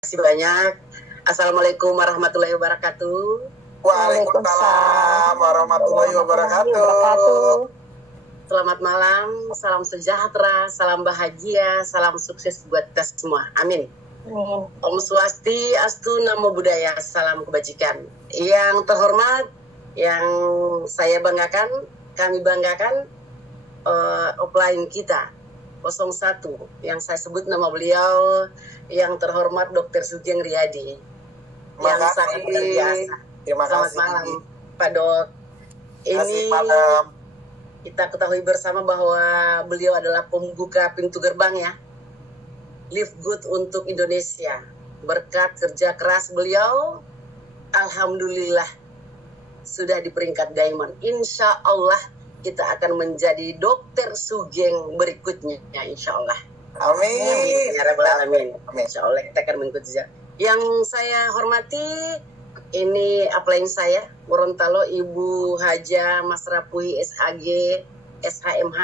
kasih banyak. Assalamualaikum warahmatullahi wabarakatuh. Waalaikumsalam warahmatullahi wabarakatuh. Selamat malam, salam sejahtera, salam bahagia, salam sukses buat kita semua. Amin. Om Swasti, Astu, Namo Buddhaya, salam kebajikan. Yang terhormat, yang saya banggakan, kami banggakan, offline kita 01 yang saya sebut nama beliau yang terhormat Dr. Sugeng Riyadi. Yang sangat biasa. Selamat malam Pak Dok. Ini kita ketahui bersama bahwa beliau adalah pembuka pintu gerbang ya, Live Good untuk Indonesia. Berkat kerja keras beliau, alhamdulillah sudah di peringkat diamond. Insya Allah kita akan menjadi Dokter Sugeng berikutnya, ya, insya Allah. Amin. Ya Rabbal Alamin. Insya Allah kita akan mengikuti jejak. Yang saya hormati, ini upline saya, Gorontalo, Ibu Haja Mas Rapuhi SHG, SHMH,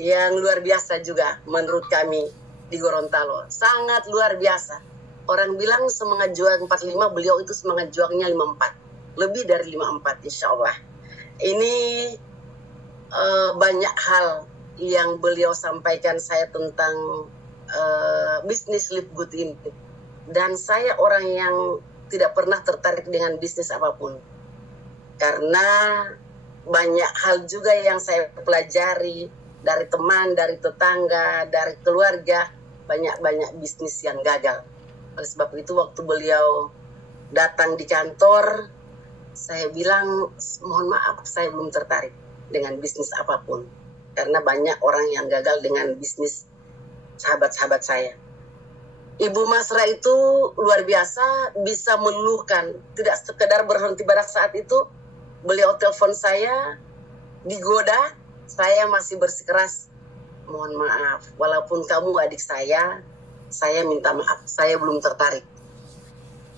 yang luar biasa juga menurut kami di Gorontalo. Sangat luar biasa. Orang bilang semangat juang 45, beliau itu semangat juangnya 54. Lebih dari 54 insya Allah. Ini banyak hal yang beliau sampaikan saya tentang bisnis Live Good ini. Dan saya orang yang tidak pernah tertarik dengan bisnis apapun. Karena banyak hal juga yang saya pelajari dari teman, dari tetangga, dari keluarga. Banyak bisnis yang gagal. Oleh sebab itu waktu beliau datang di kantor, saya bilang, mohon maaf saya belum tertarik dengan bisnis apapun. Karena banyak orang yang gagal dengan bisnis sahabat-sahabat saya. Ibu Masra itu luar biasa, bisa meluluhkan. Tidak sekedar berhenti pada saat itu, beliau telepon saya, digoda, saya masih bersikeras. Mohon maaf, walaupun kamu adik saya minta maaf, saya belum tertarik.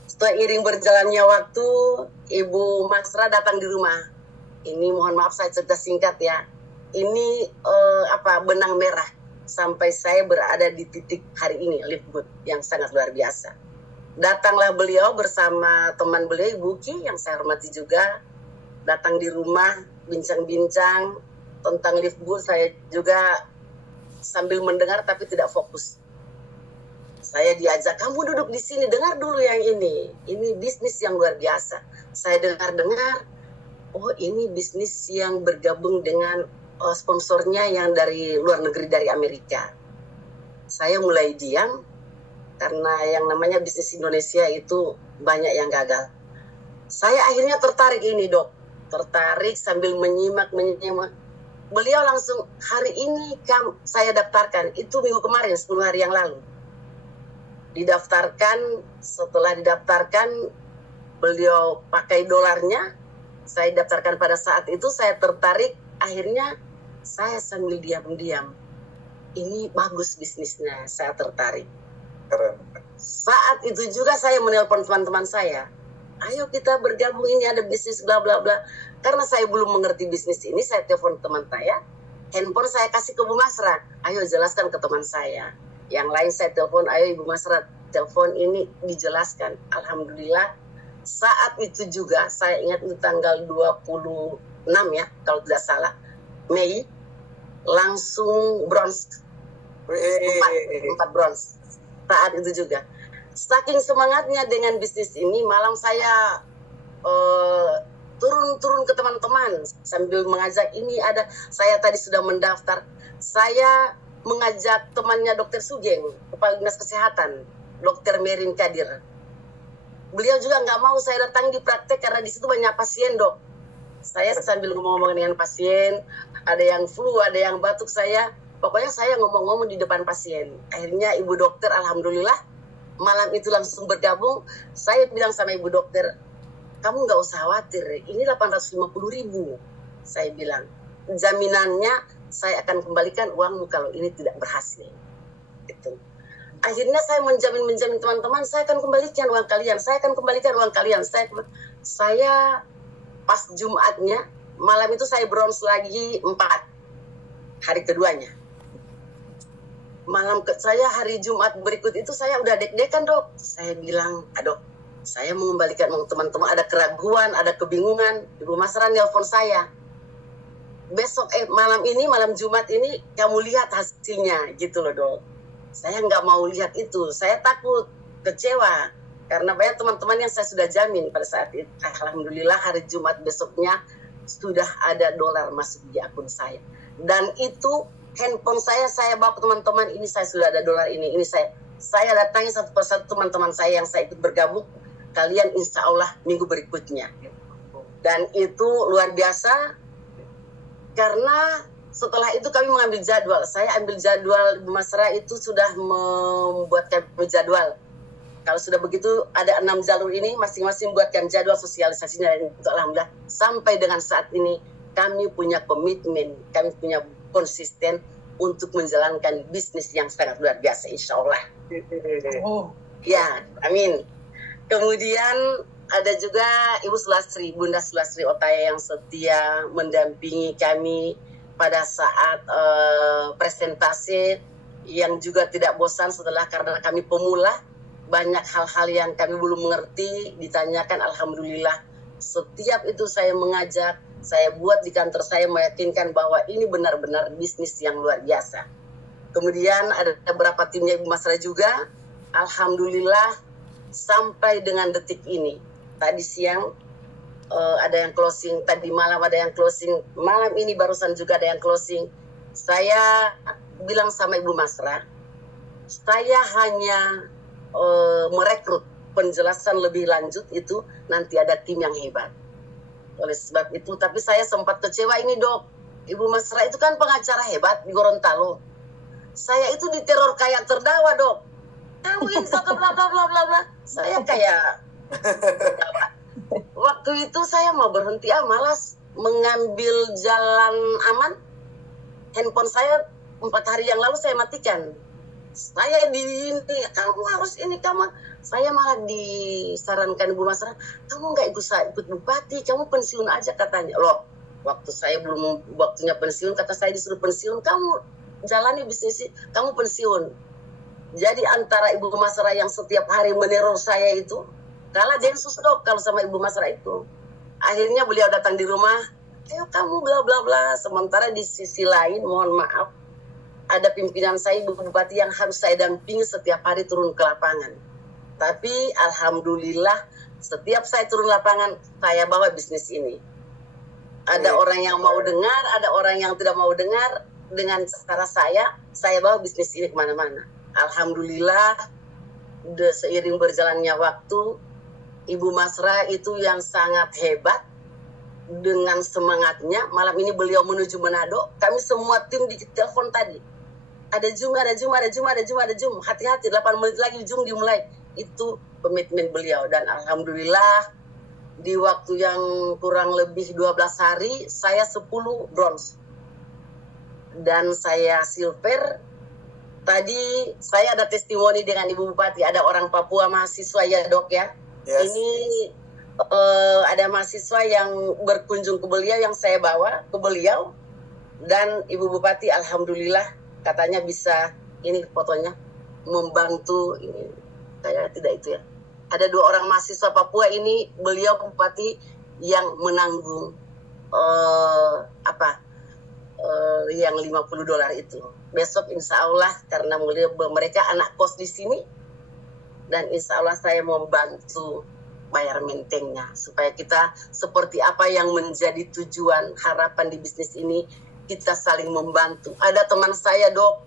Setelah iring berjalannya waktu, Ibu Masra datang di rumah. Ini mohon maaf saya cerita singkat ya. Ini benang merah sampai saya berada di titik hari ini Live Good yang sangat luar biasa. Datanglah beliau bersama teman beliau Ibu Ki yang saya hormati juga. Datang di rumah bincang-bincang tentang Live Good. Saya juga sambil mendengar tapi tidak fokus. Saya diajak, kamu duduk di sini, dengar dulu yang ini. Ini bisnis yang luar biasa. Saya dengar-dengar, oh ini bisnis yang bergabung dengan sponsornya yang dari luar negeri, dari Amerika. Saya mulai diam, karena yang namanya bisnis Indonesia itu banyak yang gagal. Saya akhirnya tertarik ini Dok. Tertarik sambil menyimak. Beliau langsung, hari ini saya daftarkan. Itu minggu kemarin, 10 hari yang lalu. Didaftarkan, setelah didaftarkan, beliau pakai dolarnya. Saya daftarkan pada saat itu, saya tertarik. Akhirnya saya sambil diam-diam, ini bagus bisnisnya, saya tertarik. Keren. Saat itu juga saya menelpon teman-teman saya, ayo kita bergabung, ini ada bisnis bla bla bla. Karena saya belum mengerti bisnis ini, saya telepon teman saya, handphone saya kasih ke Bu Masra, ayo jelaskan ke teman saya. Yang lain saya telepon, ayo Ibu Masra telepon ini dijelaskan. Alhamdulillah saat itu juga saya ingat itu tanggal 26 ya kalau tidak salah, Mei, langsung bronze 4 bronze saat itu juga. Saking semangatnya dengan bisnis ini, malam saya turun ke teman-teman sambil mengajak, ini ada, saya tadi sudah mendaftar, saya mengajak temannya Dokter Sugeng, Kepala Dinas Kesehatan, Dokter Merin Kadir. Beliau juga nggak mau saya datang di praktek karena di situ banyak pasien Dok. Saya sambil ngomong-ngomong dengan pasien, ada yang flu, ada yang batuk, pokoknya saya ngomong-ngomong di depan pasien. Akhirnya Ibu Dokter alhamdulillah malam itu langsung bergabung. Saya bilang sama Ibu Dokter, kamu nggak usah khawatir, ini 850.000. Saya bilang, jaminannya saya akan kembalikan uangmu kalau ini tidak berhasil. Gitu. Akhirnya saya menjamin teman-teman, saya akan kembalikan uang kalian, Saya pas Jumatnya, malam itu saya bronze lagi 4 hari keduanya. saya hari Jumat berikut itu saya udah deg-degan dok. Saya bilang, aduh, saya mengembalikan teman-teman, ada keraguan, ada kebingungan. Ibu Masra nelpon saya, besok malam Jumat ini kamu lihat hasilnya gitu loh dok. Saya nggak mau lihat itu, saya takut kecewa karena banyak teman-teman yang saya sudah jamin pada saat itu. Alhamdulillah hari Jumat besoknya sudah ada dolar masuk di akun saya, dan itu handphone saya bawa ke teman-teman, ini saya sudah ada dolar ini saya datangi satu persatu teman-teman saya yang saya ikut bergabung, kalian insya Allah minggu berikutnya. Dan itu luar biasa karena setelah itu kami mengambil jadwal. Saya ambil jadwal Ibu Masra itu sudah membuat kami jadwal. Kalau sudah begitu ada 6 jalur ini, masing-masing buatkan jadwal sosialisasinya, dan itu alhamdulillah sampai dengan saat ini kami punya komitmen, kami punya konsisten untuk menjalankan bisnis yang sangat luar biasa insya Allah. Ya, amin. Kemudian ada juga Ibu Sulastri, Bunda Sulastri Otaya yang setia mendampingi kami pada saat presentasi, yang juga tidak bosan setelah, karena kami pemula, banyak hal-hal yang kami belum mengerti ditanyakan. Alhamdulillah setiap itu saya mengajak, saya buat di kantor saya, meyakinkan bahwa ini benar-benar bisnis yang luar biasa. Kemudian ada beberapa timnya Ibu Masra juga, alhamdulillah sampai dengan detik ini. Tadi siang ada yang closing, tadi malam ada yang closing, malam ini barusan juga ada yang closing. Saya bilang sama Ibu Masra, saya hanya merekrut, penjelasan lebih lanjut itu nanti ada tim yang hebat. Oleh sebab itu, tapi saya sempat kecewa ini dok, Ibu Masra itu kan pengacara hebat di Gorontalo, saya itu diteror kayak terdakwa dok, kamu ini satu bla bla bla bla bla. Saya kayak waktu itu saya mau berhenti, malas mengambil jalan aman. Handphone saya 4 hari yang lalu saya matikan. Saya kamu harus ini, saya malah disarankan Ibu Masra, kamu nggak ikut bupati, kamu pensiun aja katanya. Loh, waktu saya belum waktunya pensiun, kata saya disuruh pensiun, kamu jalani bisnis, kamu pensiun. Jadi antara Ibu Masra yang setiap hari meneror saya itu, kalah Densus dok kalau sama Ibu Masra itu. Akhirnya beliau datang di rumah, ayo kamu bla bla bla. Sementara di sisi lain, mohon maaf, ada pimpinan saya, Ibu Bupati, yang harus saya dampingi setiap hari turun ke lapangan. Tapi alhamdulillah setiap saya turun lapangan, saya bawa bisnis ini. Ada orang yang mau dengar, ada orang yang tidak mau dengar. Dengan cara saya bawa bisnis ini kemana-mana. Alhamdulillah, seiring berjalannya waktu, Ibu Masra itu yang sangat hebat. Dengan semangatnya, malam ini beliau menuju Manado. Kami semua tim di telepon tadi. Ada Zoom. Hati-hati, 8 menit lagi Zoom dimulai. Itu komitmen beliau. Dan alhamdulillah, di waktu yang kurang lebih 12 hari, saya 10 bronze. Dan saya silver. Tadi saya ada testimoni dengan Ibu Bupati. Ada orang Papua mahasiswa ya dok ya. Yes. Ini ada mahasiswa yang berkunjung ke beliau, yang saya bawa ke beliau. Dan Ibu Bupati alhamdulillah katanya bisa, ini fotonya, membantu ini, saya tidak itu ya. Ada 2 orang mahasiswa Papua ini, beliau Bupati yang menanggung yang $50 itu. Besok insya Allah, karena mereka anak kos di sini, dan insya Allah saya membantu bayar mentengnya, supaya kita seperti apa yang menjadi tujuan harapan di bisnis ini, kita saling membantu. Ada teman saya dok,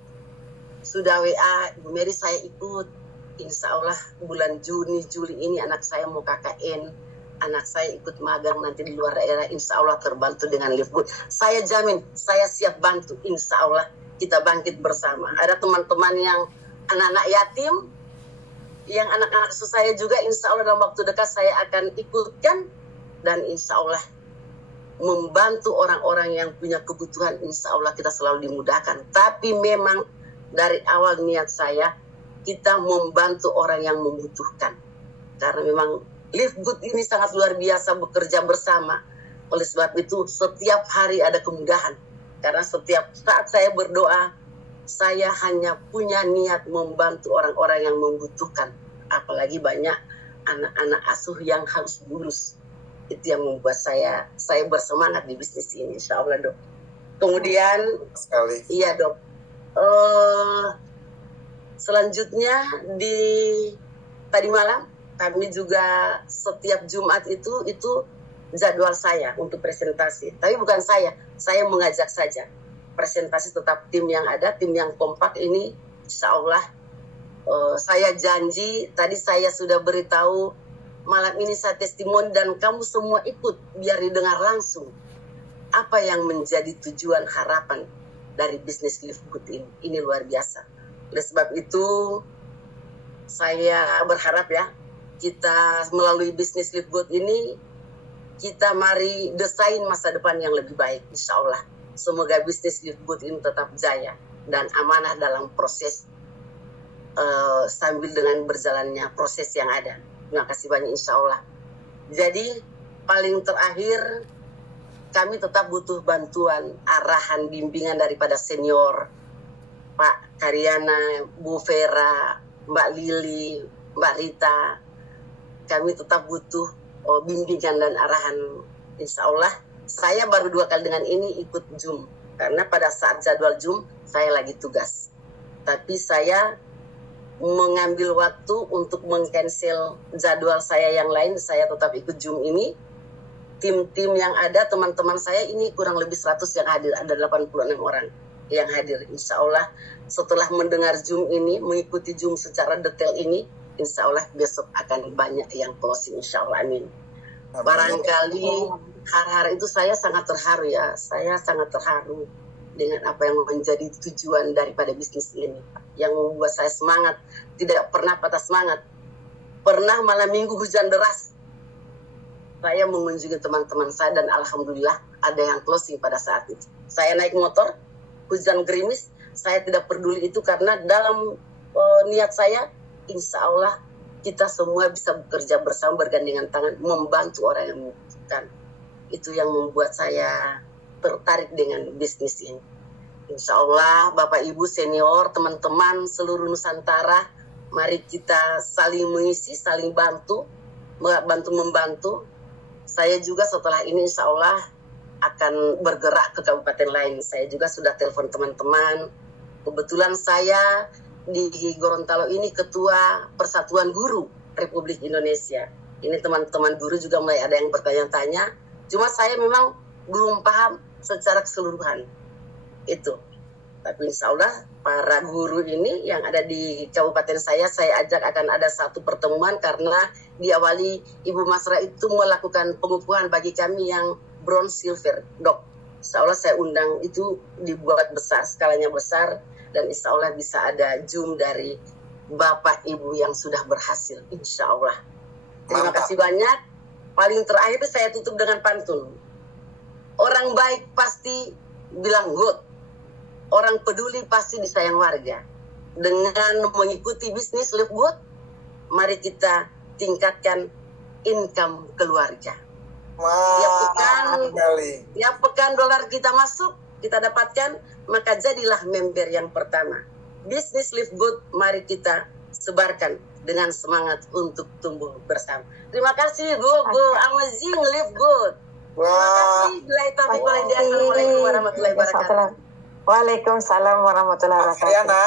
sudah WA, Ibu Mary saya ikut, insya Allah bulan Juni, Juli ini anak saya mau KKN, anak saya ikut magang nanti di luar daerah, insya Allah terbantu dengan Liftgood. Saya jamin, saya siap bantu, insya Allah kita bangkit bersama. Ada teman-teman yang anak-anak yatim, yang anak-anak saya juga, insya Allah dalam waktu dekat saya akan ikutkan, dan insya Allah membantu orang-orang yang punya kebutuhan, insya Allah kita selalu dimudahkan. Tapi memang dari awal niat saya, kita membantu orang yang membutuhkan. Karena memang Liftgood ini sangat luar biasa bekerja bersama. Oleh sebab itu setiap hari ada kemudahan. Karena setiap saat saya berdoa, saya hanya punya niat membantu orang-orang yang membutuhkan. Apalagi banyak anak-anak asuh yang harus diurus. Itu yang membuat saya bersemangat di bisnis ini, insya Allah, Dok. Kemudian, sekali. iya, Dok. Selanjutnya tadi malam kami juga setiap Jumat itu jadwal saya untuk presentasi. Tapi bukan saya mengajak saja. Presentasi tetap tim yang ada, tim yang kompak ini, insya Allah. Saya janji, tadi saya sudah beritahu, malam ini saya testimoni dan kamu semua ikut, biar didengar langsung. Apa yang menjadi tujuan harapan dari bisnis Live Good ini. Ini luar biasa. Oleh sebab itu, saya berharap ya, kita melalui bisnis Live Good ini, kita mari desain masa depan yang lebih baik, insya Allah. Semoga bisnis Live Good ini tetap jaya dan amanah dalam proses sambil dengan berjalannya proses yang ada. Terima kasih banyak, insya Allah. Jadi paling terakhir, kami tetap butuh bantuan, arahan, bimbingan daripada senior, Pak Karyana, Bu Vera, Mbak Lili, Mbak Rita. Kami tetap butuh bimbingan dan arahan, insya Allah. Saya baru 2 kali dengan ini ikut Zoom, karena pada saat jadwal Zoom saya lagi tugas. Tapi saya mengambil waktu untuk meng-cancel jadwal saya yang lain, saya tetap ikut Zoom ini. Tim-tim yang ada, teman-teman saya ini kurang lebih 100 yang hadir, ada 86 orang yang hadir. Insya Allah setelah mendengar Zoom ini, mengikuti Zoom secara detail ini, insya Allah besok akan banyak yang closing, insya Allah, amin. Barangkali hari-hari itu saya sangat terharu ya. Saya sangat terharu dengan apa yang menjadi tujuan daripada bisnis ini. Yang membuat saya semangat, tidak pernah patah semangat. Pernah malam minggu hujan deras, saya mengunjungi teman-teman saya dan alhamdulillah ada yang closing pada saat itu. Saya naik motor, hujan gerimis, saya tidak peduli itu karena dalam niat saya, insya Allah kita semua bisa bekerja bersama, bergandengan tangan, membantu orang yang membutuhkan. Itu yang membuat saya tertarik dengan bisnis ini. Insya Allah, Bapak Ibu senior, teman-teman seluruh Nusantara, mari kita saling mengisi, saling membantu. Saya juga setelah ini insya Allah akan bergerak ke kabupaten lain. Saya juga sudah telepon teman-teman. Kebetulan saya di Gorontalo ini Ketua Persatuan Guru Republik Indonesia. Ini teman-teman guru juga mulai ada yang bertanya-tanya. Cuma saya memang belum paham secara keseluruhan itu. Tapi insya Allah para guru ini yang ada di kabupaten saya ajak akan ada satu pertemuan karena diawali Ibu Masra itu melakukan pengukuhan bagi kami yang bronze, silver, dok. Insya Allah saya undang, itu dibuat besar, skalanya besar. Dan insya Allah bisa ada Zoom dari Bapak Ibu yang sudah berhasil, insya Allah. Terima kasih banyak. Paling terakhir saya tutup dengan pantun. Orang baik pasti bilang good. Orang peduli pasti disayang warga. Dengan mengikuti bisnis Live Good, mari kita tingkatkan income keluarga. Tiap pekan dolar kita masuk, kita dapatkan, maka jadilah member yang pertama. Bisnis Live Good, mari kita sebarkan dengan semangat untuk tumbuh bersama. Terima kasih Bu Amazing Live Good. Terima kasih. Assalamualaikum warahmatullahi wabarakatuh. Waalaikumsalam warahmatullahi wabarakatuh.